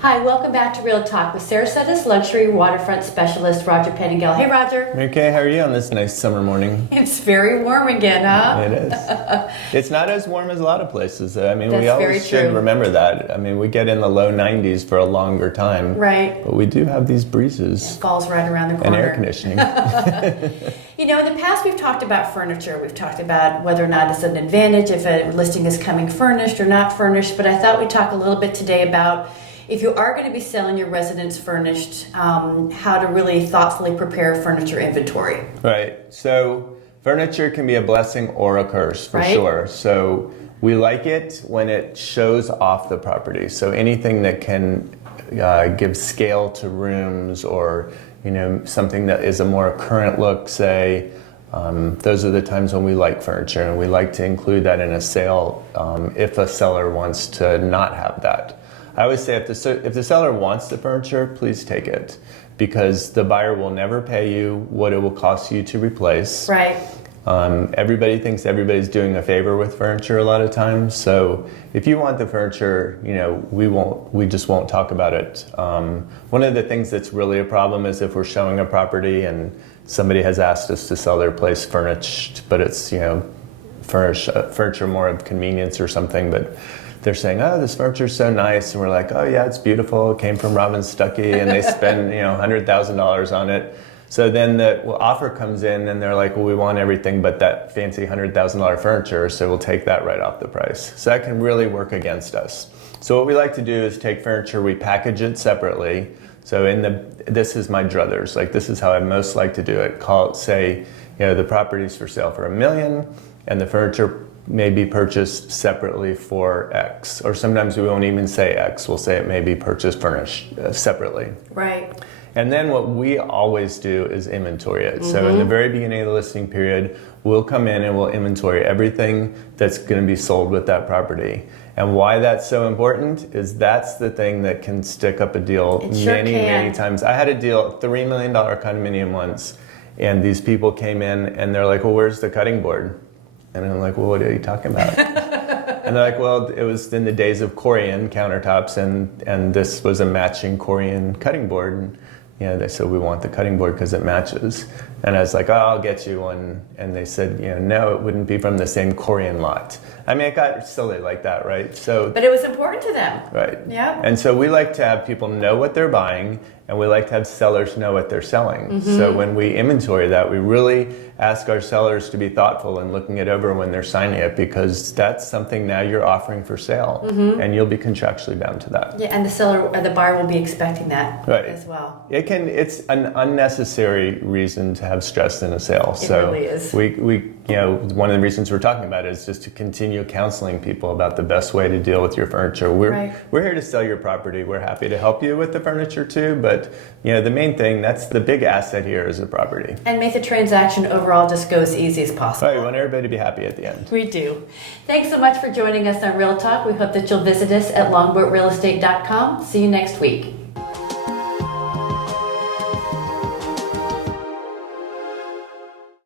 Hi, welcome back to Real Talk with Sarasota's luxury waterfront specialist, Roger Pettingell. Hey, Roger. Okay, how are you on this nice summer morning? It's very warm again, huh? It is. It's not as warm as a lot of places. I mean, That's we always very true. should remember that. I mean, we get in the low 90s for a longer time. Right. But we do have these breezes. It falls right around the corner. And air conditioning. You know, in the past we've talked about furniture. We've talked about whether or not it's an advantage if a listing is coming furnished or not furnished. But I thought we'd talk a little bit today about if you are going to be selling your residence furnished, how to really thoughtfully prepare furniture inventory. Right. So furniture can be a blessing or a curse for sure. So we like it when it shows off the property. So anything that can give scale to rooms, or something that is a more current look, say. Those are the times when we like furniture, and we like to include that in a sale if a seller wants to not have that. I always say if the seller wants the furniture, please take it, because the buyer will never pay you what it will cost you to replace. Right. Everybody thinks everybody's doing a favor with furniture a lot of times. So if you want the furniture, we just won't talk about it. One of the things that's really a problem is if we're showing a property and somebody has asked us to sell their place furnished, but it's furniture more of convenience or something, but they're saying, oh, this furniture's so nice, and we're like, oh yeah, it's beautiful, it came from Robin Stuckey, and they spend $100,000 on it. So then the offer comes in, and they're like, well, we want everything but that fancy $100,000 furniture, so we'll take that right off the price. So that can really work against us. So what we like to do is take furniture, we package it separately. So this is my druthers, like this is how I most like to do it. Say, the property's for sale for $1 million, and the furniture may be purchased separately for X. Or sometimes we won't even say X, we'll say it may be purchased furnished separately. Right. And then what we always do is inventory it. Mm-hmm. So in the very beginning of the listing period, we'll come in and we'll inventory everything that's going to be sold with that property. And why that's so important is that's the thing that can stick up a deal many times. I had a deal, $3 million condominium once, and these people came in and they're like, well, where's the cutting board? And I'm like, well, what are you talking about? And they're like, well, it was in the days of Corian countertops, and this was a matching Corian cutting board. And they said, we want the cutting board because it matches. And I was like, oh, I'll get you one. And they said, no, it wouldn't be from the same Corian lot. I mean, it got silly like that, right? But it was important to them. Right. Yeah. And so we like to have people know what they're buying, and we like to have sellers know what they're selling. Mm-hmm. So when we inventory that, we really ask our sellers to be thoughtful in looking it over when they're signing it, because that's something now you're offering for sale, mm-hmm. and you'll be contractually bound to that. Yeah, and the seller or the buyer will be expecting that as well. It's an unnecessary reason to have stress in a sale. It really is. We one of the reasons we're talking about it is just to continue counseling people about the best way to deal with your furniture. We're here to sell your property. We're happy to help you with the furniture too, but the main thing, that's the big asset here, is the property. And make the transaction overall just go as easy as possible. Right, we want everybody to be happy at the end. We do. Thanks so much for joining us on Real Talk. We hope that you'll visit us at longboatrealestate.com. See you next week.